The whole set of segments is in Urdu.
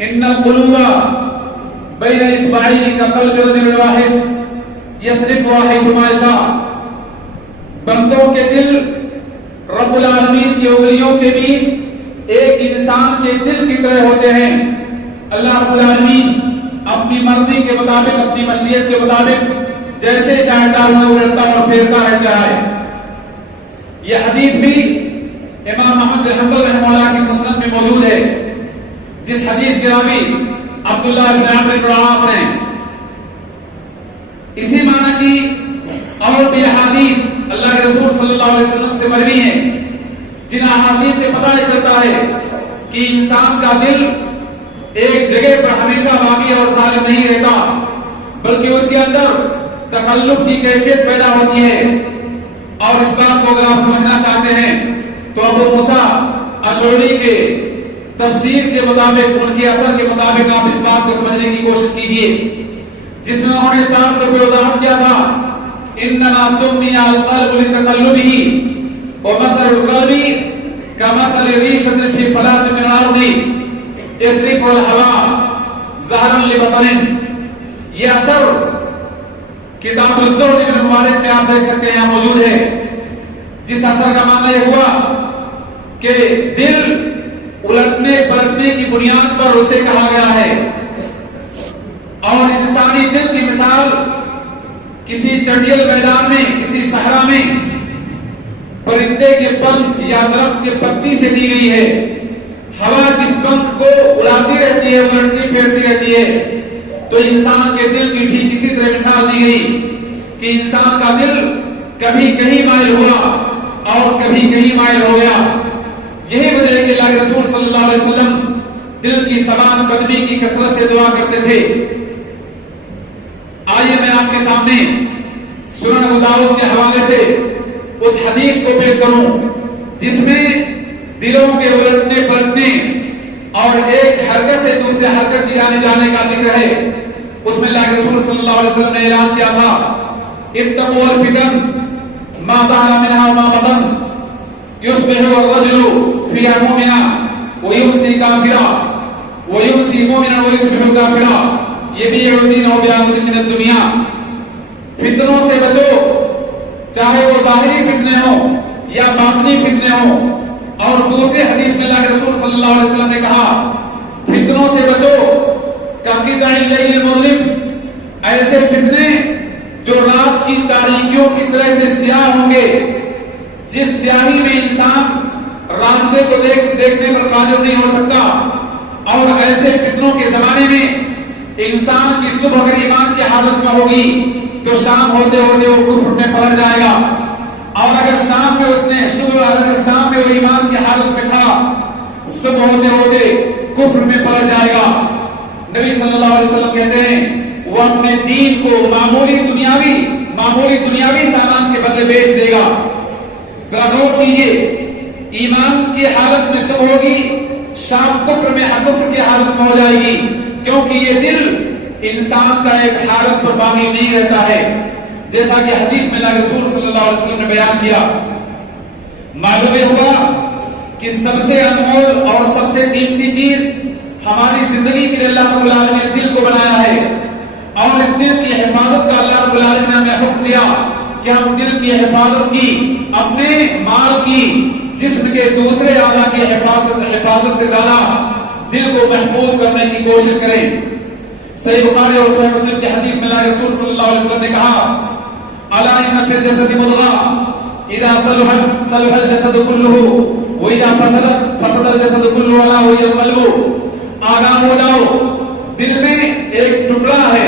ان القلوب بین اصبعین کقلب رجل واحد یصرفها حیثما یشاء. بندوں کے دل رب العالمین کی انگلیوں کے بیچ ایک انسان کے دل کی طرح ہوتے ہیں. اللہ رب العالمین اپنی مرضی کے مطابق، اپنی مشیت کے مطابق جیسے چاہتا ہوا الٹتا اور پھیرتا رہتا ہے. یہ حدیث بھی امام احمد بن حنبل رحمہ اللہ کی مسند میں موجود ہے، جس حدیث کے راوی عبداللہ بن عمرو بن العاص ہیں. اسی معنی کی اور بھی احادیث اللہ کے رسول صلی اللہ علیہ وسلم سے مروی ہیں، جن احادیث سے پتہ چلتا ہے کہ انسان کا دل ایک جگہ پر ہمیشہ باقی اور سالم نہیں رہتا، بلکہ اس کے اندر تقلب کی کیفیت پیدا ہوتی ہے. اور اس بات کو اگر آپ سمجھنا چاہتے ہیں تو ابو موسیٰ اشعری کے تفسیر کے مطابق، ان کے اثر کے مطابق آپ اس بات کو سمجھنے کی کوشش کیجیے، جس میں انہوں نے صاف طور پر وضاحت کیا تھا انما سمی القلب لتقلبه ومثل القلب كمثل ريشة في فلاة من الارض يصرفها الهواء ظهرا لبطن. یہ اثر کتاب الزہد ابن مبارک میں آپ دیکھ سکتے ہیں، یہاں موجود ہے، جس اثر کا معنی یہ ہوا کہ دل الٹنے پلٹنے کی بنیاد پر اسے کہا گیا ہے. اور انسانی دل کی مثال کسی چٹیل میدان میں، کسی صحرا میں پرندے کے پنکھ یا درخت کے پتی سے دی گئی ہے. ہوا کس پنکھ کو اڑاتی رہتی ہے، الٹتی پھیرتی رہتی ہے. تو انسان کے دل کی ٹھیک اسی طرح مثال دی گئی کہ انسان کا دل کبھی کہیں مائل ہوا اور کبھی کہیں مائل ہو گیا. یہی وجہ ہے کہ اللہ کے رسول صلی اللہ علیہ وسلم دل کی ثبات قدمی کی کثرت سے دعا کرتے تھے. آئیے میں آپ کے سامنے سنن ابو داؤد کے حوالے سے اس حدیث کو پیش کروں جس میں دلوں کے الٹنے پلٹنے اور ایک حرکت سے دوسرے حرکت کی جانب جانے کا ذکر ہے. اس میں اللہ کے رسول صلی اللہ علیہ وسلم نے اعلان کیا تھا اتقوا الفتن ما ظهر منها وما بطن يصبح الرجل في مؤمنا ويمسي كافرا ويمسي مؤمنا ويصبح كافرا يبيع دينه بعرض من الدنيا. فتنوں سے بچو، چاہے وہ ظاہری فتنے ہوں یا باطنی فتنے ہوں. اور دوسرے حدیث میں اللہ کے رسول صلی اللہ علیہ وسلم نے کہا فتنوں سے بچو کقطع اللیل المظلم، ایسے فتنے جو رات کی تاریکیوں کی طرح سے سیاہ ہوں گے، جس سیاہی میں انسان راستے کو دیکھنے پر قادر نہیں ہو سکتا. اور ایسے فتنوں کے زمانے میں انسان کی صبح اگر ایمان کی حالت میں ہوگی تو شام ہوتے ہوتے وہ کفر میں پلٹ جائے گا. اور اگر شام میں اس نے شام میں وہ ایمان کی حالت میں تھا، صبح ہوتے ہوتے کفر میں پلٹ جائے گا. نبی صلی اللہ علیہ وسلم کہتے ہیں وہ اپنے دین کو معمولی دنیاوی سامان کے بدلے بیچ دے گا. ذرا غور کیجیے، ایمان کی حالت میں صبح ہوگی، شام کفر کی حالت میں ہو جائے گی، کیونکہ یہ دل انسان کا ایک حالت پر باقی نہیں رہتا ہے. جیسا کہ حدیث میں اللہ رسول صلی اللہ علیہ وسلم نے بیان کیا، معلوم ہوا کہ سب سے انمول اور سب سے قیمتی چیز ہماری زندگی کے لیے اللہ رب العالمین نے دل کو بنایا ہے. اور اس دل کی حفاظت کا اللہ رب العالمین نے ہمیں حکم دیا کہ ہم دل کی حفاظت کی، اپنے مال کی، جسم کے دوسرے اعضاء کی حفاظت سے زیادہ دل کو محفوظ کرنے کی کوشش کریں. صحیح بخاری اور صحیح مسلم کی حدیث میں اللہ رسول صلی اللہ علیہ وسلم نے کہا الا ان فی الجسد مضغہ اذا صلح الجسد كله واذا فسد الجسد كله الا وهي القلب. آگاہ ہو جاؤ، دل میں ایک ٹکڑا ہے،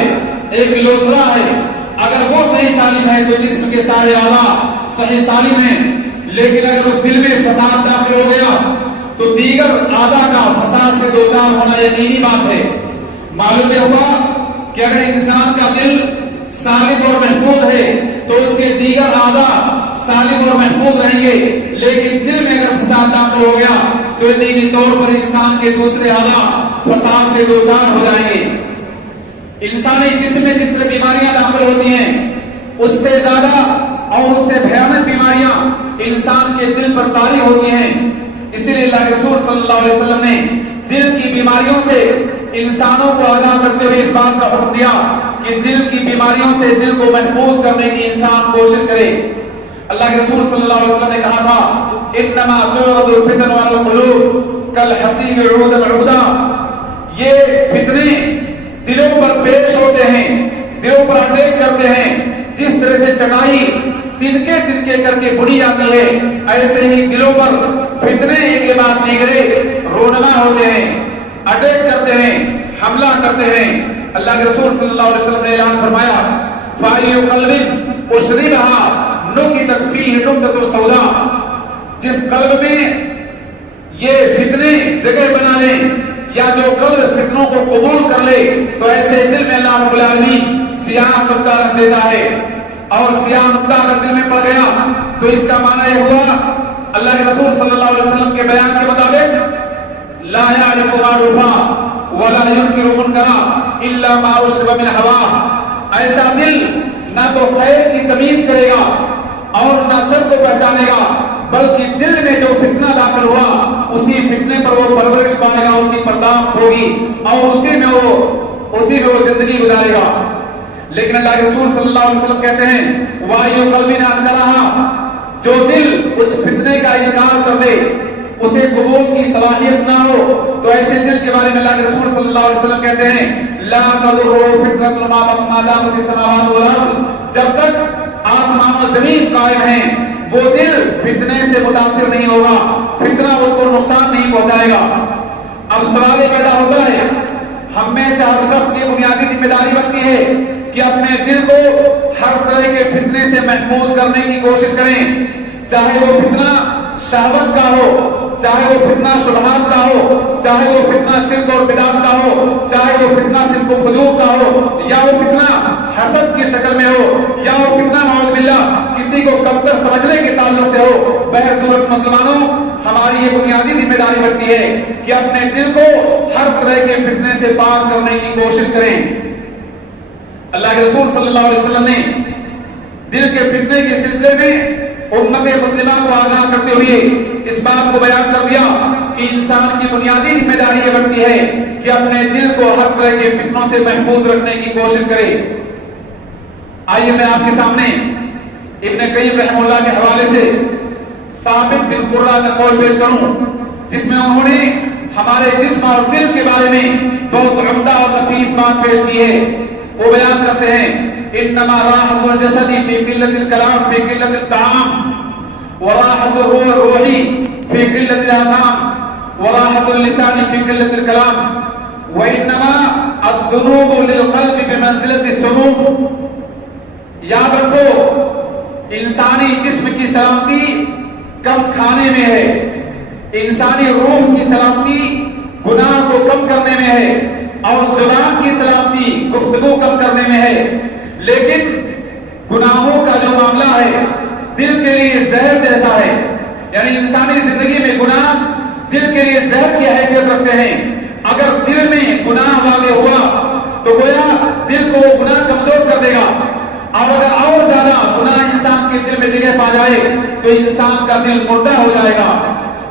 ایک لوتھڑا ہے، اگر وہ صحیح سالم ہے تو جسم کے سارے اعضاء صحیح سالم ہیں. لیکن اگر اس دل میں فساد داخل ہو گیا تو دیگر اعضاء کا فساد سے دوچار ہونا یقینی بات ہے. معلوم ہوا کہ اگر انسان کا دل سالم اور محفوظ ہے تو اس کے دیگر اعضاء سالم اور محفوظ رہیں گے. لیکن دل میں اگر فساد داخل ہو گیا تو یقینی طور پر انسان کے دوسرے اعضاء فساد سے دوچار ہو جائیں گے. انسانی جسم میں جس طرح بیماریاں داخل ہوتی ہیں، اس سے زیادہ اور اس سے بھیانک بیماریاں انسان کے دل پر طاری ہوتی ہیں. اسی لیے اللہ کے رسول صلی اللہ علیہ وسلم نے دل کی بیماریوں سے انسانوں کو آگاہ کرتے ہوئے اس بات کا حکم دیا کہ دل کی بیماریوں سے دل کو محفوظ کرنے کی انسان کوشش کرے. اللہ کے رسول صلی اللہ علیہ وسلم نے کہا تھا انما تعرض الفتن والقلوب کالحصیر عودا عودا. یہ فتنے دلوں پر پیش ہوتے ہیں, دلوں پر اٹیک کرتے ہیں. جس طرح سے چٹائی تنکے تنکے کر کے بنی جاتی ہے, ایسے ہی دلوں پر فتنے ایک کے بعد دیگرے رونما ہوتے ہیں, اٹیک کرتے ہیں, حملہ کرتے ہیں. اللہ کے رسول صلی اللہ علیہ وسلم نے اعلان فرمایا فَأَيُّ قَلْبٍ أُشْرِبَهَا نُكِتَتْ فِيهِ نُكْتَةٌ سَوْدَاء. جس قلب میں یہ فتنے جگہ بنا لیں یا جو قلب فتنوں کو قبول کر لے تو ایسے دل میں اللہ رب العالمین سیاہ نقطہ رکھ دیتا ہے. اور سیاہ نقطہ اگر دل میں پڑ گیا تو اس کا معنی یہ ہوا اللہ کے رسول صلی اللہ علیہ وسلم کے بیان کے مطابق لا يعرف معروفا ولا ينكر منکرا الا ما اشرب من هواه. ایسا دل نہ تو خیر کی تمیز کرے گا اور نہ شر کو پہچانے گا, بلکہ دل میں جو فتنہ داخل ہوا اسی فتنے پر وہ پرورش پائے گا, اس کی پرداخت ہوگی اور اسی میں وہ زندگی گزارے گا. لیکن اللہ کے رسول صلی اللہ علیہ وسلم کہتے ہیں وَأَيُّ قَلْبٍ أَنكَرَهَا, جو دل اس فتنے کا انکار کر دے, اسے قبول کی صلاحیت نہ ہو, تو ایسے دل کے بارے میں اللہ کے رسول صلی اللہ علیہ وسلم کہتے ہیں لا تضرُّهُ فِتْنَةٌ مَا دَامَتِ السَّمَاوَاتُ وَالْأَرْضُ. جب تک آسمان و زمین قائم ہیں وہ دل فتنے سے متاثر نہیں ہوگا, فتنہ اس کو نقصان نہیں پہنچائے گا. اب سوال یہ پیدا ہوتا ہے, ہم میں سے ہر شخص کی بنیادی ذمہ داری بنتی ہے کہ اپنے دل کو ہر طرح کے فتنے سے محفوظ کرنے کی کوشش کریں, چاہے وہ فتنہ شہوت کا ہو, چاہے وہ فتنہ شبہات کا ہو, چاہے وہ فتنہ شرک اور بدعت کا ہو, چاہے وہ فتنہ فسق و فجور کا ہو, یا وہ فتنہ حسد کی شکل میں ہو, یا وہ فتنہ نعوذ باللہ کسی کو کمتر سمجھنے کے تعلق سے ہو. بہرصورت مسلمانوں, ہماری یہ بنیادی ذمہ داری بنتی ہے کہ اپنے دل کو ہر طرح کے فتنے سے پاک کرنے کی کوشش کریں. اللہ کے رسول صلی اللہ علیہ وسلم نے دل کے فتنے کے سلسلے میں امت مسلمہ کو آگاہ کرتے ہوئے اس بات کو بیان کر دیا کہ انسان کی بنیادی ذمہ داری یہ بنتی ہے کہ اپنے دل کو ہر طرح کے فتنوں سے محفوظ رکھنے کی کوشش کرے. آئیے میں آپ کے سامنے ابن قیم رحمہ اللہ کے حوالے سے ثابت بن قرہ کا قول پیش کروں, جس میں انہوں نے ہمارے جسم اور دل کے بارے میں بہت عمدہ اور نفیس بات پیش کی ہے. وہ بیان کرتے ہیں انما راحت الجسد فی قلت الکلام فی قلت الطعام وراحت الروح فی قلت الاذان وراحت اللسان فی قلت الکلام وانما الذنوب للقلب بمنزلۃ السموم. یاد رکھو, انسانی جسم کی سلامتی کم کھانے میں ہے, انسانی روح کی سلامتی گناہ کو کم کرنے میں ہے, اور زبان کی سلامتی گفتگو کم کرنے میں ہے. لیکن گناہوں کا جو معاملہ ہے دل کے لیے زہر جیسا ہے, یعنی انسانی زندگی میں گناہ دل کے لیے زہر کی حیثیت رکھتے ہیں. اگر دل میں گناہ واقع ہوا تو گویا دل کو وہ گناہ کمزور کر دے گا, اور اگر اور زیادہ گناہ انسان کے دل میں جگہ پا جائے تو انسان کا دل مردہ ہو جائے گا.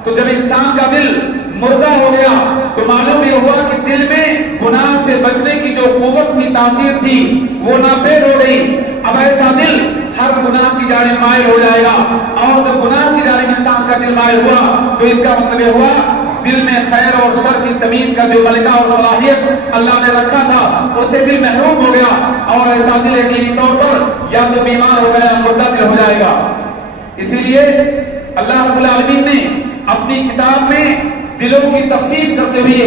تو جب انسان کا دل مردہ ہو گیا تو معلوم یہ ہوا کہ دل میں گناہ سے بچنے کی جو قوت تھی, تاثیر تھی, وہ ناپید ہو گئی. اب ایسا دل ہر گناہ کی جانب مائل ہو جائے گا, اور جب گناہ کی جانب انسان کا دل مائل ہوا تو اس کا مطلب یہ ہوا دل میں خیر اور شر کی تمیز کا جو ملکہ اور صلاحیت اللہ نے رکھا تھا اس سے دل محروم ہو گیا, اور ایسا دل یقینی طور پر یا تو بیمار ہو گیا یا مردہ دل ہو جائے گا. اسی لیے اللہ رب العالمین نے اپنی کتاب میں دلوں کی تقسیم کرتے ہوئے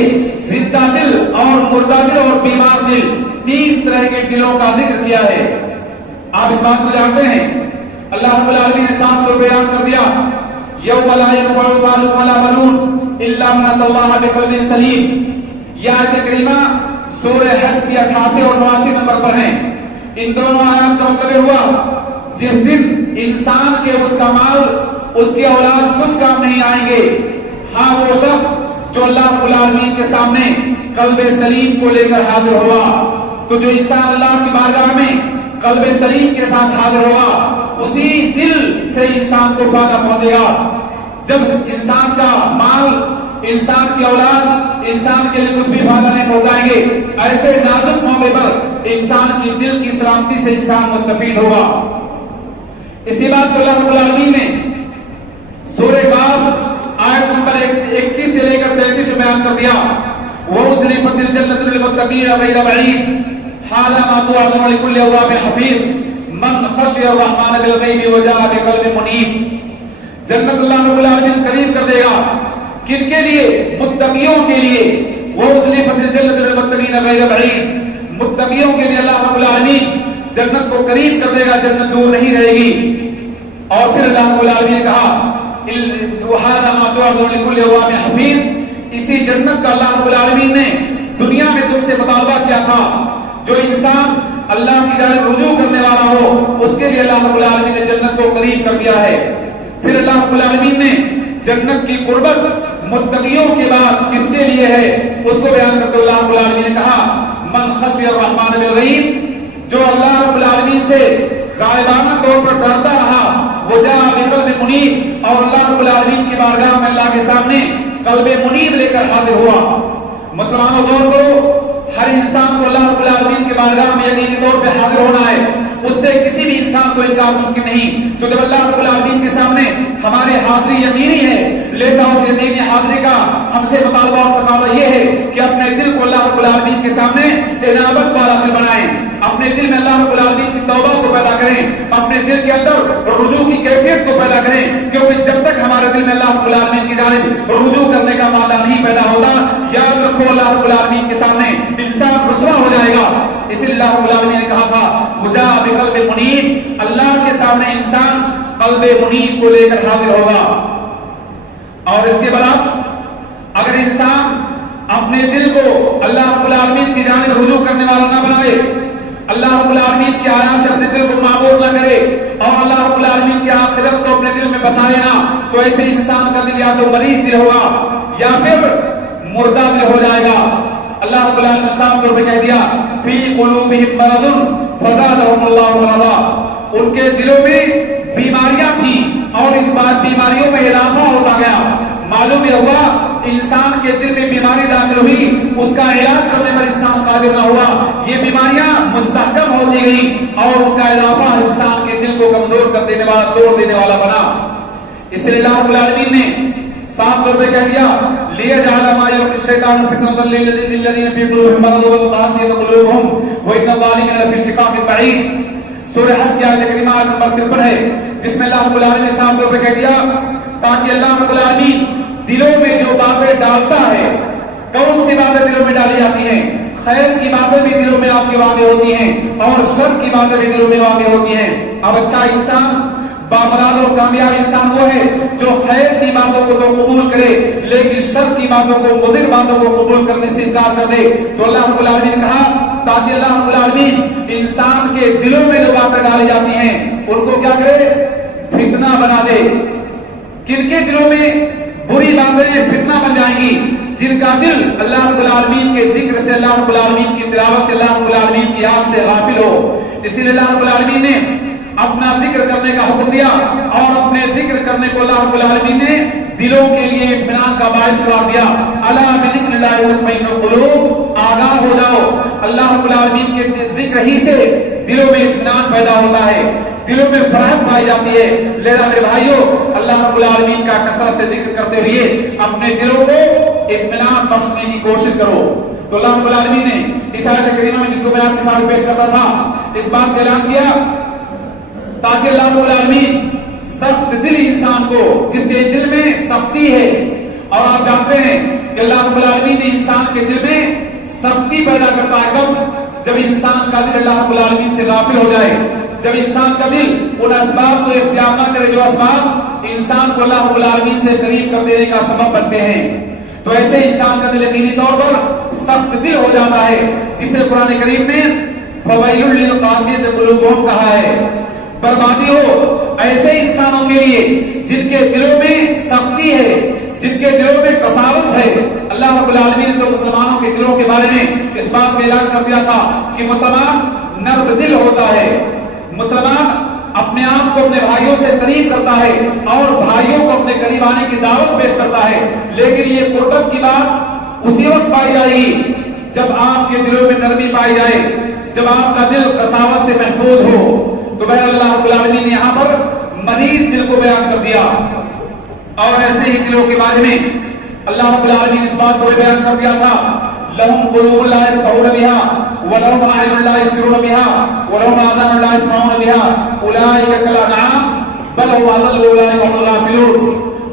زندہ دل اور مردہ دل اور بیمار دل تین طرح کے دلوں کا ذکر کیا ہے. آپ اس بات کو جانتے ہیں, اللہ رب العالمین نے صاف طور پہ بیان کر دیا یوم لا ينفع مال ولا بنون الا من اتى الله بقلب سلیم. یہ آیت کریمہ سورہ حج کی 88 اور 89 نمبر پر ہیں. ان دونوں آیات کا مطلب ہوا جس دن انسان کے اس کا مال, اس کی اولاد کچھ کام نہیں آئیں گے. ہاں وہ شخص جو اللہ رب العالمین کے سامنے قلب سلیم کو لے کر حاضر ہوا, تو جو انسان اللہ کی بارگاہ میں قلب سلیم کے ساتھ حاضر ہوا اسی دل سے انسان کو فائدہ پہنچے گا. جب انسان کا مال انسان کی اولاد انسان کے لیے کچھ بھی فائدہ نہیں پہنچائیں گے. ایسے نازک موقع پر انسان کی دل کی سلامتی سے انسان مستفید ہوگا. اسی بات کو اللہ رب العالمین نے سورہ قاف آیت نمبر 31 سے لے کر 33 میں بیان کر دیا. وَأُزْلِفَتِ الْجَنَّةُ لِلْمُتَّقِينَ غَيْرَ بَعِيدٍ هَذَا مَا تُوعَدُونَ لِكُلِّ أَوَّابٍ حَفِيظٍ مَنْ خَشِيَ الرَّحْمَنَ بِالْغَيْبِ وَجَاءَ بِقَلْبٍ مُنِيبٍ. جنت اللہ رب العالمین قریب کر دے گا. کن کے لیے؟ متقیوں کے لیے. وَأُزْلِفَتِ الْجَنَّةُ لِلْمُتَّقِينَ غَيْرَ بَعِيدٍ. متقیوں کے لیے اللہ رب العالمین جنت کو قریب کر دے گا, جنت دور نہیں رہے گی. اور پھر اللہ رب العالمین نے کہا وَهَذَا مَا تُوعَدُونَ لِكُلِّ أَوَّابٍ حَفِيظٍ. اسی جنت کا اللہ رب العالمین نے دنیا میں تم سے مطالبہ کیا تھا. جو انسان اللہ کی جانب رجوع کرنے والا ہو اس کے لیے اللہ رب العالمین نے جنت کو قریب کر دیا ہے. پھر اللہ رب العالمین نے جنت کی قربت متقیوں کے بعد کس کے لیے ہے اس کو بیان کرتے اللہ رب العالمین نے کہا من خشی الرحمن بالغیب. جو اللہ رب العالمین سے غائبانہ طور پر ڈرتا رہا وجاء بقلب منیب, اور اللہ رب العالمین کی بارگاہ میں اللہ کے سامنے قلب منیب لے کر حاضر ہوا. مسلمانوں غور کرو, ہر انسان کو اللہ رب العالمین کے بارگاہ میں یقینی طور پہ حاضر ہونا ہے. اس سے کسی بھی انسان کو انکار ممکن نہیں. تو جب اللہ رب العالمین کے سامنے ہماری حاضری یقینی ہے, لہذا اس یقینی حاضری کا ہم سے مطالبہ اور تقاضا یہ ہے کہ اپنے دل کو اللہ رب العالمین کے سامنے انابت والا دل بنائیں. اپنے دل میں اللہ رب العالمین کی توبہ کو پیدا کریں, اپنے دل کے اندر رجوع کی کیفیت کو پیدا کریں, کیونکہ جب تک ہمارے دل میں اللہ رب العالمین کی جانب رجوع کرنے کا مادہ نہیں پیدا ہوتا, یاد رکھو اللہ رب العالمین کے سامنے انسان رسوا ہو جائے گا. اس لیے اللہ رب العالمین نے کہا تھا وجاء بقلب منیب, اللہ کے سامنے انسان قلب منیب کو لے کر حاضر ہوگا. اور اس کے برعکس اگر انسان اپنے دل کو اللہ رب العالمین کی جانب رجوع کرنے والا نہ بنائے, اللہ رب العالمین کی آیات سے اپنے دل کو معمور نہ کرے, اور اللہ رب العالمین کی آخرت کو اپنے دل میں بسا لینا, تو ایسے انسان کا دل یا تو مریض دل ہوگا یا پھر مردہ دل ہو جائے گا. اللہ رب العالمین نے صاف طور پہ کہہ دیا فی قلوبہم مرض فزادہم اللہ مرضا. ان کے دلوں میں بیماریاں تھیں اور ان بیماریوں میں اضافہ ہوتا گیا. معلوم یہ ہوا انسان کے دل میں بیماری داخل ہوئی, اس کا علاج کرنے پر انسان قادر نہ ہوا, یہ بیماریاں مستحکم ہوتی گئی اور ان کا اضافہ انسان کے دل کو کمزور کر دینے والا, توڑ دینے والا بنا. اس لیے اللہ رب العالمین نے صاف طور پہ کہہ دیا لِيَجْعَلَ مَا يُلْقِي الشَّيْطَانُ فِتْنَةً لِلَّذِينَ فِي قُلُوبِهِم مَرَضٌ وَالْقَاسِيَةِ قُلُوبُهُمْ وَإِنَّ الظَّالِمِينَ لَفِي شِقَاقٍ بَعِيدٍ. سورہ حج کی آیت کریمہ نمبر 53 ہے, جس میں اللہ رب العالمین نے صاف طور پہ کہہ دیا تاکہ اللہ رب العالمین دلوں میں جو باتیں ڈالتا ہے, کون سی باتیں دلوں میں ڈالی جاتی ہیں؟ خیر کی باتیں بھی دلوں میں آپ کے واقع ہوتی ہیں اور شر کی باتیں بھی دلوں میں واقع ہوتی ہیں. اب اچھا انسان بامراد اور کامیاب انسان وہ ہے جو خیر کی باتوں کو تو قبول کرے لیکن شر کی باتوں کو, مضر باتوں کو قبول کرنے سے انکار کر دے. تو اللہ رب العالمین نے کہا تاکہ اللہ رب العالمین انسان کے دلوں میں جو باتیں ڈالی جاتی ہیں ان کو کیا کرے؟ فتنہ بنا دے. کن کے دلوں میں بری باتیں فتنہ بن جائیں گی؟ جن کا دل اللہ رب العالمین کے ذکر سے, اللہ رب العالمین کی تلاوت سے, اللہ رب العالمین کی یاد سے غافل ہو. اسی لیے اللہ رب العالمین نے اپنا ذکر کرنے کا حکم دیا اور اپنے ذکر کرنے کو اللہ رب العالمین نے دلوں کے لیے اطمینان کا باعث قرار دیا. الا بذکر اللہ تطمئن القلوب, آگاہ ہو جاؤ اللہ رب العالمین کے ذکر ہی سے دلوں میں اطمینان پیدا ہوتا ہے, دلوں میں فرحت پائی جاتی ہے. لہذا میرے بھائیوں اللہ رب العالمین کا کثرت سے ذکر کرتے ہوئے اپنے دلوں کو اطمینان بخشنے کی کوشش کرو. تو اللہ رب العالمین نے اس آیت کریمہ میں جس کو میں آپ کے سامنے پیش کرتا تھا اس بات کا اعلان کیا تاکہ اللہ رب العالمین سخت دل انسان کو, جس کے دل میں سختی ہے, اور آپ جانتے ہیں کہ اللہ رب العالمین نے انسان کے دل میں سختی پیدا کرتا ہے کب؟ جب انسان کا دل اللہ رب العالمین سے غافل ہو جائے, جب انسان کا دل ان اسباب کو اختیار نہ کرے جو اسباب انسان کو اللہ رب العالمین سے قریب کر دینے کا سبب بنتے ہیں. تو ایسے انسان کا دل یقینی طور پر سخت دل ہو جاتا ہے, جسے قرآن کریم نے فَوَيْلٌ لِلْقَاسِيَةِ قُلُوبُهُمْ کہا ہے. بربادی ہو ایسے انسانوں کے لیے جن کے دلوں میں سختی ہے, جن کے دلوں میں قساوت ہے. اللہ رب العالمین نے تو مسلمانوں کے دلوں کے بارے میں اس بات کا اعلان کر دیا تھا کہ مسلمان نرم دل ہوتا ہے, مسلمان اپنے آپ کو اپنے بھائیوں سے قریب کرتا ہے اور بھائیوں کو اپنے قریب آنے کی دعوت پیش کرتا ہے، لیکن یہ قربت کی بات اسی وقت پائی جائے گی جب آپ کے دلوں میں نرمی پائی جائے، جب آپ کا دل قساوت سے محفوظ ہو۔ تو بہر اللہ رب العالمین نے یہاں پر مریض دل کو بیان کر دیا، اور ایسے ہی دلوں کے بارے میں اللہ رب العالمین اس بات کو بیان کر دیا تھا، لہم قلوب لا یفقہون بها ولہم اعین لا یبصرون بها ولہم آذان لا یسمعون بها اولئک کالانعام بل هم اضل اولئک هم الغافلون۔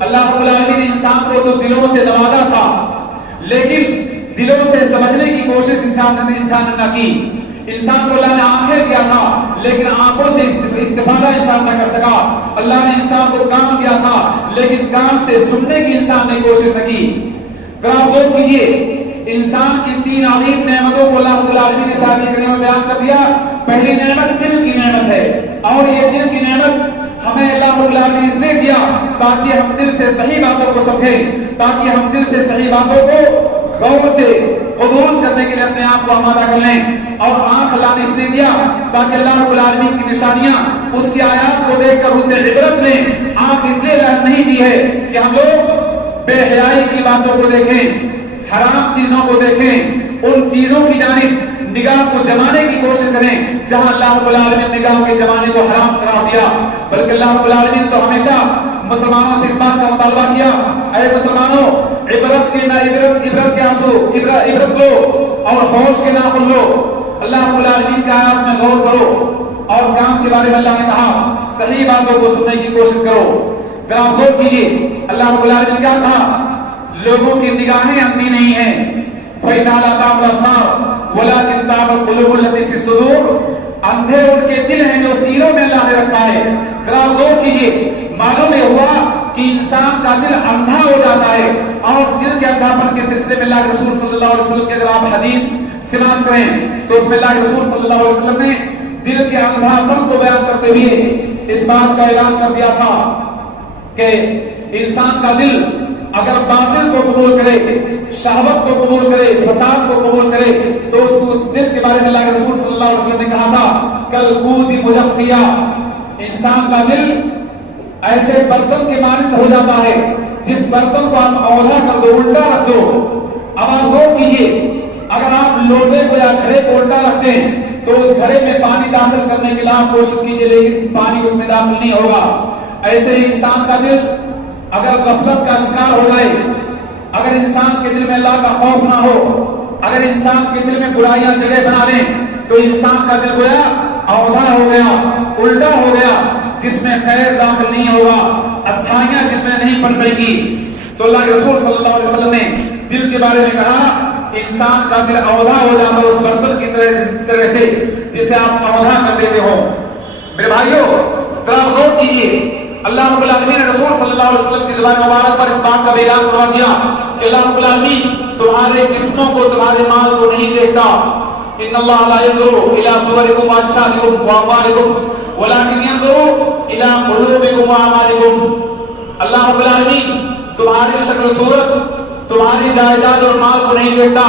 اللہ رب العالمین نے انسان کو تو دلوں سے نوازا تھا، لیکن دلوں سے سمجھنے کی کوشش انسان نے نہ کی۔ انسان کو اللہ نے آنکھیں دیا تھا، لیکن آنکھوں سے استفادہ انسان نہ کر سکا۔ اللہ نے انسان کو کان دیا تھا، لیکن کان سے سننے کی انسان نے کوشش نہ کی۔ ذرا غور کیجئے، انسان کی تین عظیم نعمتوں کو اللہ رب العالمین نے ساتھ کریم میں بیان کر دیا۔ پہلی نعمت دل کی نعمت ہے، اور یہ دل کی نعمت ہمیں اللہ رب العالمین اس لیے دیا تاکہ ہم دل سے صحیح باتوں کو سمجھیں، تاکہ ہم دل سے صحیح باتوں کو غور سے قبول کرنے کے لیے اپنے آپ کو آمادہ کر لیں۔ اور آنکھ اللہ نے اس لیے دیا تاکہ اللہ رب العالمین کی نشانیاں، اس کی آیات کو دیکھ کر اسے عبرت لیں۔ آنکھ اس لیے نہیں دی ہے کہ ہم لوگ بے حیائی کی باتوں کو دیکھیں، حرام چیزوں کو دیکھیں، ان چیزوں کی جانب نگاہ کو جمانے کی کوشش کریں جہاں اللہ رب العالمین نگاہ کے جمانے کو حرام قرار دیا، بلکہ اللہ رب العالمین تو ہمیشہ مسلمانوں سے اس بات کا مطالبہ کیا، اے مسلمانوں، عبرت کے آنسو عبرت لو اور ہوش کے ناخن لو، اللہ رب العالمین کا آیات میں غور کرو، اور کام کے بارے میں اللہ نے کہا صحیح باتوں کو سننے کی کوشش کرو۔ ذرا غور کیجیے، اللہ رب العالمین کیا کہا؟ لوگوں کی نگاہیں اندھی نہیں ہیں، فَإِنَّهَا لَا تَعْمَى الْأَبْصَارُ وَلَكِنْ تَعْمَى الْقُلُوبُ الَّتِي فِي الصُّدُورِ، اندھے ان کے دل ہیں جو سینوں میں اللہ نے رکھا ہے۔ ذرا غور کیجیے، معلوم یہ ہوا کہ انسان کا دل اندھا ہو جاتا ہے، اور دل کے اندھاپن کے سلسلے میں اللہ کے رسول صلی اللہ علیہ وسلم کی اگر آپ حدیث سماعت کریں تو اس میں اللہ کے رسول صلی اللہ علیہ وسلم نے دل کے اندھاپن کو بیان کرتے ہوئے اس بات کا اعلان کر دیا تھا کہ انسان کا دل اگر باطل کو قبول کرے، شہوت کو قبول کرے، فساد کو قبول کرے، تو اس دل کے بارے میں اللہ کے رسول صلی اللہ علیہ وسلم نے کہا تھا کالکوز مجفیہ، انسان کا دل ایسے برتن کے مانند ہو جاتا ہے جس برتن کو آپ اولا کر دو، الٹا رکھ دو۔ اب آپ غور کیجئے، اگر آپ لوٹے کو یا گھڑے کو الٹا رکھ دیں تو اس گھڑے میں پانی داخل کرنے کے لیے آپ کوشش کیجئے، لیکن پانی اس میں داخل نہیں ہوگا۔ ایسے ہی انسان کا دل اگر غفلت کا شکار ہو جائے، اگر انسان کے دل میں اللہ کا خوف نہ ہو، اگر انسان کے دل میں برائیاں جگہ بنا لیں تو انسان کا دل گویا اولا ہو گیا، الٹا ہو گیا، جس میں خیر داخل نہیں ہوگا، اچھائیاں جس میں نہیں پڑ پائے گی۔ تو اللہ کے رسول صلی اللہ علیہ وسلم نے دل کے بارے میں کہا انسان کا دل اولا ہو جاتا ہے اس برتن کی طرح سے جسے آپ اولا کر دیتے ہو۔ میرے بھائیوں، ذرا غور کیجیے، اللہ رب العالمین نے رسول صلی اللہ علیہ وسلم کی زبان مبارک پر اس بات کا اعلان کروا دیا کہ اللہ رب العالمین تمہارے جسموں کو، تمہارے مال کو نہیں دیکھتا۔ ان اللہ لا ينظر الى صوركم واجسادكم واموالكم ولكن ينظر الى قلوبكم واعمالكم۔ اللہ رب العالمین تمہاری شکل و صورت، تمہاری جائیداد اور مال کو نہیں دیکھتا،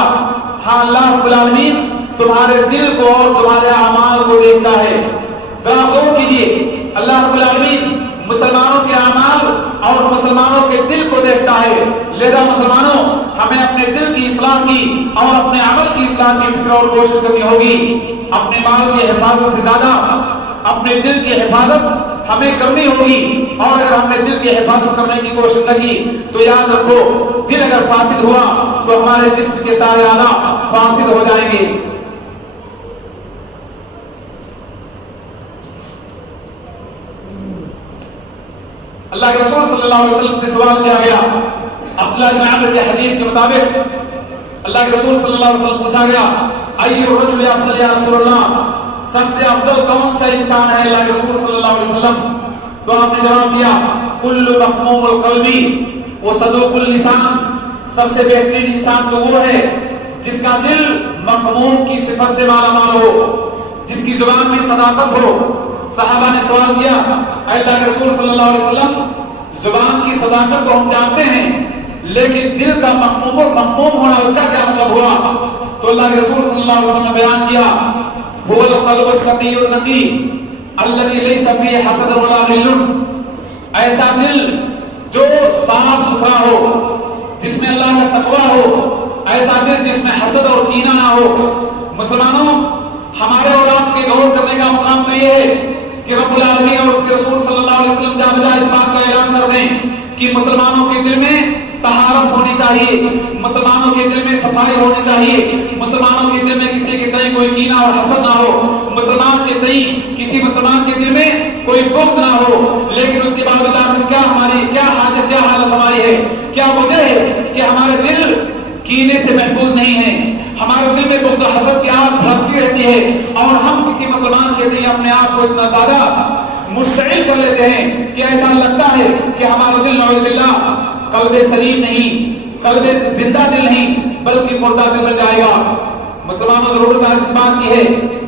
ہاں اللہ رب العالمین تمہارے دل کو اور تمہارے اعمال کو دیکھتا ہے۔ ذرا غور کیجیے، اللہ رب العالمین مسلمانوں کے اعمال اور مسلمانوں کے دل کو دیکھتا ہے، لہذا مسلمانوں ہمیں اپنے دل کی اصلاح کی اور اپنے عمل کی اصلاح کی فکر اور کوشش کرنی ہوگی۔ اپنے مال کی حفاظت سے زیادہ اپنے دل کی حفاظت ہمیں کرنی ہوگی، اور اگر ہم نے دل کی حفاظت کرنے کی کوشش نہ کی تو یاد رکھو دل اگر فاسد ہوا تو ہمارے جسم کے سارے اعضاء فاسد ہو جائیں گے۔ اللہ کے رسول صلی اللہ علیہ وسلم سے سوال کیا گیا، عبداللہ بن عمرو کے حدیث کے مطابق اللہ کے رسول صلی اللہ علیہ وسلم پوچھا گیا ای الرجل افضل یا رسول اللہ، سب سے افضل کون سا انسان ہے اللہ کے رسول صلی اللہ علیہ وسلم؟ تو آپ نے جواب دیا کل مخموم القلب و صدوق اللسان، سب سے بہترین انسان تو وہ ہے جس کا دل مخموم کی صفت سے مالا مال ہو، جس کی زبان میں صداقت ہو۔ صحابہ نے سوال کیا اے اللہ کے رسول صلی اللہ علیہ وسلم، زبان کی صداقت تو ہم جانتے ہیں، لیکن دل کا مخموم ہونا اس کا کیا مطلب ہوا؟ تو اللہ کے رسول صلی اللہ علیہ وسلم نے بیان کیا هو القلب التقی النقی، الذی لیس فیہ حسد ولا غل، ایسا دل جو صاف ستھرا ہو، جس میں اللہ کا تقوی ہو، ایسا دل جس میں حسد اور کینہ نہ ہو۔ مسلمانوں، ہمارے اور آپ کے غور کرنے کا مقام تو یہ ہے کہ رب العالمین اور اس کے رسول صلی اللہ علیہ وسلم جا بجا اس بات کا اعلان کر دیں کہ مسلمانوں کے دل میں طہارت ہونی چاہیے، مسلمانوں کے دل میں صفائی ہونی چاہیے، مسلمانوں کے دل میں کسی کے تئیں کوئی کینہ اور حسد نہ ہو، مسلمان کے تئیں کسی مسلمان کے دل میں کوئی بغض نہ ہو۔ لیکن اس کے باوجود آخر کیا ہماری کیا حاجت، کیا حالت ہماری ہے، کیا وجہ ہے کہ ہمارے دل کینے سے محفوظ نہیں ہے، ہمارے دل میں بغض و حسد کی آگ بھڑکتی رہتی ہے، اور ہم کسی مسلمان کے لیے اپنے آپ کو اتنا زیادہ مشتعل کر لیتے ہیں کہ ایسا لگتا ہے کہ ہمارا دل نعوذ باللہ قلب سلیم نہیں، قلب زندہ دل نہیں بلکہ مردہ دل بن جائے گا۔ مسلمانوں ضرورت آج اس بات کی ہے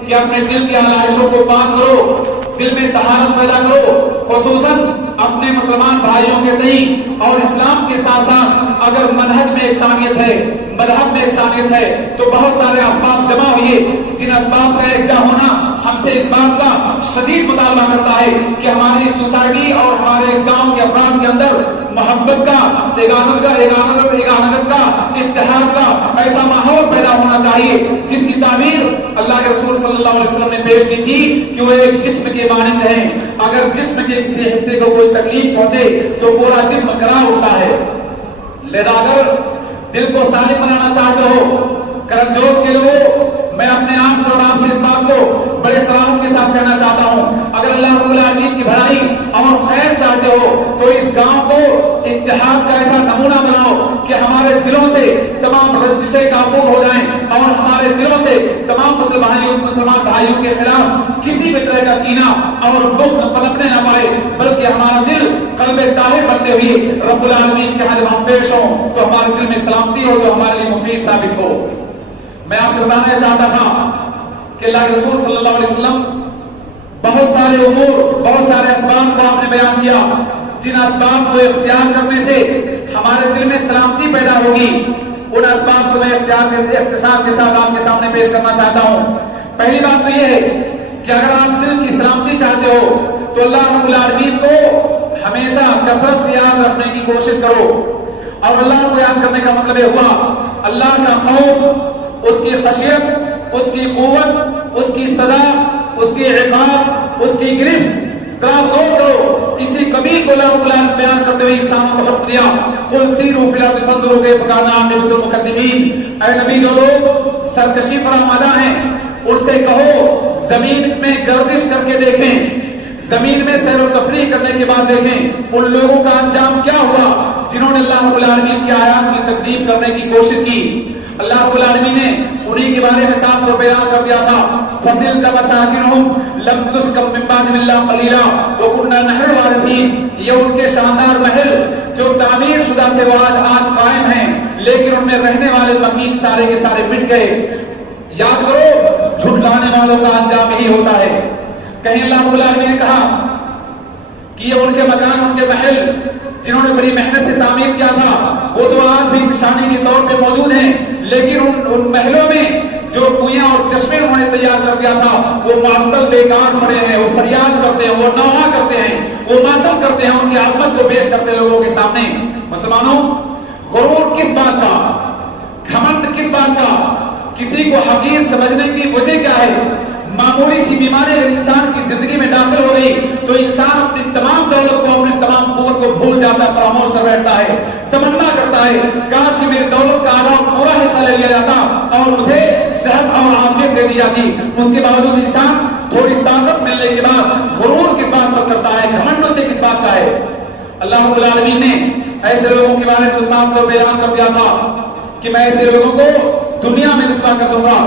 کہ اپنے دل کی آلائشوں کو پاک کرو، دل میں طہارت پیدا کرو، خصوصاً اپنے مسلمان بھائیوں کے تئیں، اور اسلام کے ساتھ ساتھ اگر منہج میں یکسانیت ہے، مذہب میں یکسانیت ہے تو بہت سارے اسباب جمع ہوئے، جن اسباب کا یکجا ہونا ہم سے اس بات کا شدید مطالبہ کرتا ہے کہ ہماری سوسائٹی اور ہمارے اس گاؤں کے افراد کے اندر محبت کا، اگانت کا، اتحاد کا ایسا ماحول پیدا ہونا چاہیے جس کی تعبیر اللہ کے رسول صلی اللہ علیہ وسلم نے پیش کی تھی کہ وہ ایک جسم کے مانند ہیں، اگر جسم کے کسی حصے کو کوئی تکلیف پہنچے تو پورا جسم کرا اٹھتا ہے۔ لہذا اگر دل کو سالم بنانا چاہتے ہو کرم جوت کے لوگوں، میں اپنے آپ سے اور آپ سے اس بات کو بڑے صراحت کے ساتھ کہنا چاہتا ہوں، اگر اللہ رب العالمین کی بھلائی اور خیر چاہتے ہو تو اس گاؤں کو اتحاد کا ایسا نمونہ بناؤ کہ ہمارے دلوں سے تمام رنجشیں کافور ہو جائیں، اور ہمارے دلوں سے تمام مسلمان بھائیوں کے خلاف کسی بھی طرح کا کینہ اور بغض پنپنے نہ پائے، بلکہ ہمارا دل قلب طاہر بنتے ہوئے رب العالمین کے ہاں جب ہم پیش ہوں تو ہمارے دل میں سلامتی ہو جو ہمارے لیے مفید ثابت ہو۔ میں آپ سے بتانا چاہتا تھا کہ اللہ کے رسول صلی اللہ علیہ وسلم بہت سارے امور، بہت سارے اسباب کو آپ نے بیان کیا، جن اسباب کو اختیار کرنے سے ہمارے دل میں سلامتی پیدا ہوگی۔ ان اسباب کو میں اختصار کے ساتھ آپ کے سامنے پیش کرنا چاہتا ہوں۔ پہلی بات تو یہ ہے کہ اگر آپ دل کی سلامتی چاہتے ہو تو اللہ رب العالمین کو ہمیشہ کثرت سے یاد رکھنے کی کوشش کرو، اور اللہ کو یاد کرنے کا مطلب یہ ہوا اللہ کا خوف، اس کی خشیت، اس کی قوت، اس کی سزا، اس کی عقاب، اس کی گرفت۔ ذرا غور کرو، اسی قبیل کو اللہ رب العالمین بیان کرتے ہوئے انسانوں کو حکم دیا قل سیروا فی الارض فانظروا کیف کان عاقبۃ المکذبین۔ اے نبی، جو لوگ سرکشی پر آمادہ ہیں ان سے کہو زمین میں گردش کر کے دیکھیں، زمین میں سیر و تفریح کرنے کے بعد دیکھیں ان لوگوں کا انجام کیا ہوا جنہوں نے اللہ رب العالمین کی آیات کی تکذیب کرنے کی کوشش کی۔ اللہ رب العالمین نے انہی کے بارے میں صاف طور پہ بیان کر دیا تھا فَتِلْكَ مَسَاكِنُهُمْ لَمْ تُسْكَنْ مِنْ بَعْدِهِمْ إِلَّا قَلِيلًا وَكُنَّا نَحْنُ الْوَارِثِينَ۔ یہ ان کے شاندار محل جو تعمیر شدہ تھے وہ آج قائم ہیں، لیکن ان میں رہنے والے مکین سارے کے سارے مٹ گئے۔ یاد کرو، جھٹلانے والوں کا انجام یہی ہوتا ہے۔ کہیں اللہ رب العالمین نے کہا کہ یہ ان کے مکان، ان کے محل جنہوں نے بڑی محنت سے تعمیر کیا تھا وہ تو آج بھی نشانی کے طور پہ موجود ہیں، لیکن ان محلوں میں جو کنویں اور چشمے انہوں نے تیار کر دیا تھا وہ معطل بیکار پڑے ہیں، وہ فریاد کرتے ہیں، وہ نوا کرتے ہیں، وہ ماتم کرتے ہیں، ان کی عظمت کو پیش کرتے لوگوں کے سامنے۔ مسلمانوں، غرور کس بات کا، گھمنڈ کس بات کا، کسی کو حقیر سمجھنے کی وجہ کیا ہے؟ معمولی سی بیماری اگر انسان کی زندگی میں داخل ہو گئی تو انسان اپنی تمام دولت کو، اپنی تمام قوت کو بھول جاتا ہے، فراموش کر بیٹھتا ہے، تمنا کرتا ہے کاش کہ میری دولت کا آدھا پورا حصہ لے لیا جاتا اور مجھے صحت اور عافیت دے دی جاتی۔ اس کے باوجود انسان تھوڑی طاقت ملنے کے بعد غرور کس بات پر کرتا ہے، گھمنڈ سے کس بات کا ہے؟ اللہ رب العالمین نے ایسے لوگوں کے بارے میں تو صاف طور پہ اعلان کر دیا تھا کہ میں ایسے لوگوں کو دنیا میں رسوا کر دوں گا۔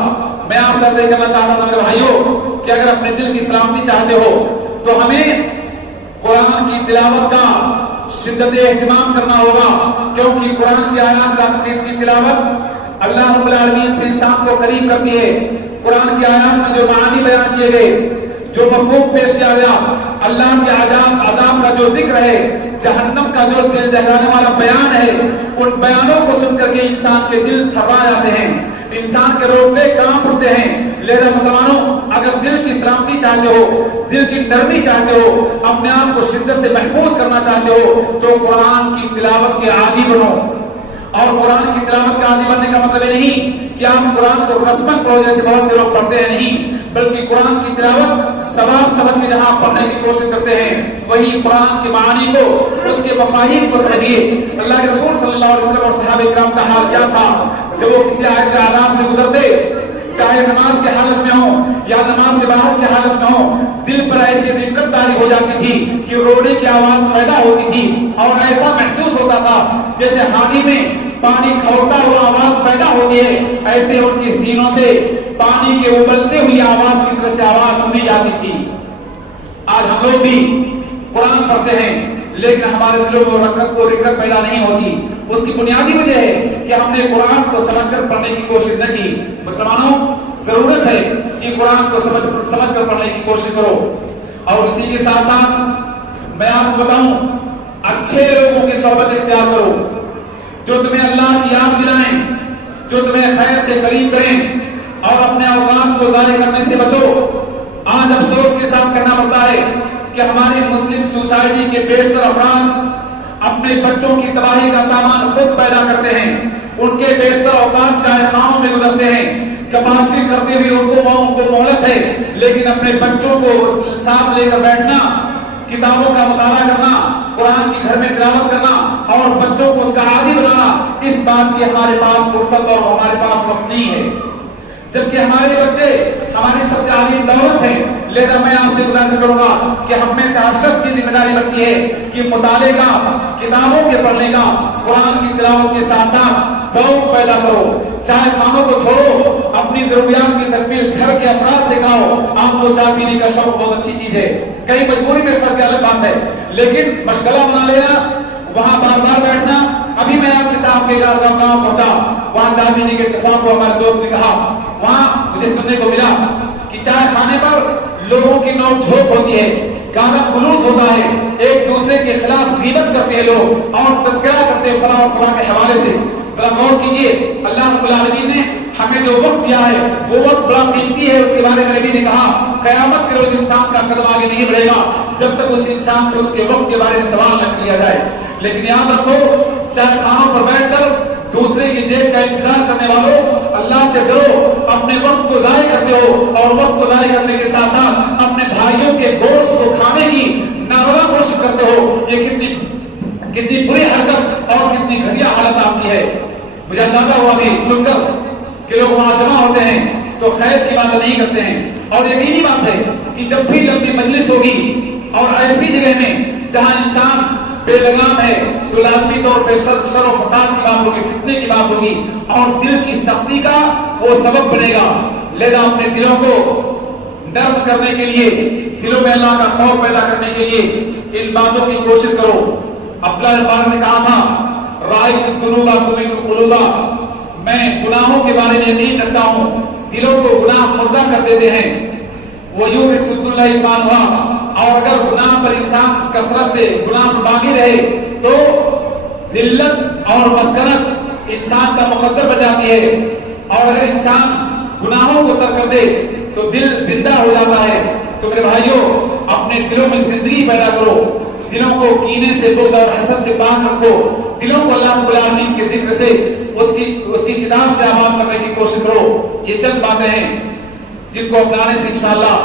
میں آپ سے عرض کرنا چاہتا ہوں میرے بھائیوں کہ اگر اپنے دل کی سلامتی چاہتے ہو تو ہمیں قرآن کی تلاوت کا شدت اہتمام کرنا ہوگا، کیونکہ قرآن کی آیات کی تلاوت اللہ رب العالمین سے انسان کو قریب کرتی ہے۔ قرآن کی آیات میں جو معانی بیان کیے گئے، جو مفہوم پیش کیا گیا، اللہ کے عذاب کا جو ذکر ہے، جہنم کا جو دل دہلانے والا بیان ہے، ان بیانوں کو سن کر کے انسان کے دل تھرا جاتے ہیں۔ انسان کے روٹے کام پڑتے ہیں. لہذا مسلمانوں اگر دل کی سلامتی چاہتے ہو, دل کی نرمی چاہتے ہو, اپنے آپ کو شدت سے محفوظ کرنا چاہتے ہو تو قرآن کی تلاوت کے عادی بنو. اور قرآن کی تلاوت کا عادی بننے کا مطلب یہ نہیں کہ آپ قرآن کو رسمن پڑھو جیسے بہت سے لوگ پڑھتے ہیں, نہیں, بلکہ قرآن کی تلاوت ثواب سمجھ کے جہاں پڑھنے کی کوشش کرتے ہیں وہی قرآن کے معانی کو, اس کے مفاہیم کو سمجھیے. اللہ کے رسول صلی اللہ علیہ وسلم اور صحابہ کرام کا حال کیا تھا جب وہ کسی آیت کے آداب سے گزرتے, چاہے نماز کے حالت میں ہو یا نماز سے باہر کے حالت میں ہو, دل پر ایسی دقت طاری ہو جاتی تھی کہ رونے کی آواز پیدا ہوتی تھی اور ایسا محسوس ہوتا تھا جیسے ہانی میں پانی کھولتا ہوا آواز پیدا ہوتی ہے, ایسے ان کی سینوں سے پانی کے ابلتے ہوئی آواز کی طرح سے آواز سنی جاتی تھی. آج ہم لوگ بھی قرآن پڑھتے ہیں لیکن ہمارے دلوں میں رکت پیدا نہیں ہوتی. اس کی بنیادی وجہ ہے کہ ہم نے قرآن کو سمجھ کر پڑھنے کی کوشش نہ کی. مسلمانوں ضرورت ہے کہ قرآن کو سمجھ کر پڑھنے کی کوشش کرو. اور اسی کے ساتھ ساتھ میں آپ کو بتاؤں, اچھے لوگوں کی صحبت اختیار کرو جو تمہیں اللہ کی یاد دلائیں, جو تمہیں خیر سے قریب کریں اور اپنے اوقات کو ضائع کرنے سے بچو. آج افسوس کے ساتھ کہنا پڑتا ہے کہ ہماری مسلم سوسائٹی کے بیشتر افراد اپنے بچوں کی تباہی کا سامان خود پیدا کرتے ہیں. ان کے بیشتر اوقات چائے خانوں میں گزرتے ہیں, کپاسٹی کرتے ہوئے ان کو مہلت ہے, لیکن اپنے بچوں کو ساتھ لے کر بیٹھنا, کتابوں کا مطالعہ کرنا, قرآن کی گھر میں تلاوت کرنا اور بچوں کو اس کا عادی بنانا, اس بات کی ہمارے پاس فرصت اور ہمارے پاس وقت نہیں ہے. جبکہ ہمارے بچے ہماری سب سے عظیم دولت ہے. لہذا میں آپ سے گزارش کروں گا کہ ہم میں سے ہر شخص کی ذمہ داری بنتی ہے کہ مطالعے کا, کتابوں کے پڑھنے کا, قرآن کی تلاوت کے ساتھ ساتھ ذوق پیدا کرو. چائے خانوں کو چھوڑو, اپنی ضروریات کی تکمیل گھر کے افراد سے کرو. آپ کو چائے پینے کا شوق بہت اچھی چیز ہے, کہیں مجبوری میں پھنس کے الگ بات ہے, لیکن مشغلہ بنا لینا, وہاں بار بار بیٹھنا. ابھی میں آپ کے ساتھ کے گاؤں پہنچا, وہاں چائے پینے کے اتفاق ہوا. ہمارے دوست نے کہا وہاں مجھے سننے کو ملا کہ چائے کھانے پر لوگوں کی نوک جھوک ہوتی ہے, گانا گلوچ ہوتا ہے, ایک دوسرے کے خلاف غیبت کرتے ہیں لوگ اور تذکرہ کرتے ہیں فلاں اور فلاں کے حوالے سے. ذرا غور کیجئے, اللہ رب العالمین نے ہمیں جو وقت دیا ہے وہ وقت بڑا قیمتی ہے. اس کے بارے میں نبی نے کہا قیامت کے روز انسان کا قدم آگے نہیں بڑھے گا جب تک اس انسان سے اس کے وقت کے بارے میں سوال نہ کیا جائے. لیکن یاد رکھو, چائے خانوں پر بیٹھ کر دوسرے کی جیب کا انتظار کرنے والوں, اللہ سے ڈرو. اپنے وقت کو ضائع کرتے ہو اور وقت کو ضائع کرنے کے ساتھ ساتھ اپنے بھائیوں کے گوشت کو کھانے کی ناروا کوشش کرتے ہو. یہ کتنی بری حرکت اور کتنی گھٹیا حالت آپ کی ہے. مجھے اندازہ ہوا بھی سن کر کہ لوگ وہاں جمع ہوتے ہیں تو خیر کی بات نہیں کرتے ہیں. اور یقینی بات ہے کہ جب بھی لمبی مجلس ہوگی اور ایسی جگہ میں جہاں انسان بے لگام ہے تو لازمی طور پر شر و فساد کی بات ہوگی, فتنے کی بات ہوگی اور دل کی سختی کا وہ سبب بنے گا. لہذا اپنے دلوں کو نرم کرنے کے لیے, دلوں میں اللہ کا خوف پیدا کرنے کے لیے ان باتوں کی کوشش کرو. عبداللہ ابن عمر نے کہا تھا رأیت الذنوب تمیت القلوب, میں گناہوں کے بارے میں یقین رکھتا ہوں دلوں کو گناہ مردہ کر دیتے ہیں. وَيُورِثُ الذُّلَّ إِيمَانُهَا, اور اگر گناہ پر انسان کثرت سے گناہ پر باقی رہے تو ذلت اور مسکنت انسان کا مقدر بن جاتی ہے. اور اگر انسان گناہوں کو ترک کر دے تو دل زندہ ہو جاتا ہے. تو میرے بھائیوں, اپنے دلوں میں زندگی پیدا کرو, دلوں کو کینے سے, بغض اور حسد سے پاک رکھو, دلوں کو اللہ رب العالمین کے ذکر سے, اس کی کتاب سے آباد کرنے کی کوشش کرو. یہ چند باتیں ہیں جن کو اپنانے سے انشاءاللہ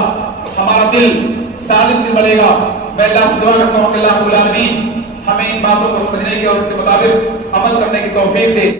ہمارا دل سالم دل بنے گا. میں اللہ سے دعا کرتا ہوں کہ اللہ رب العالمین ہمیں ان باتوں کو سمجھنے کی اور ان کے مطابق عمل کرنے کی توفیق دے.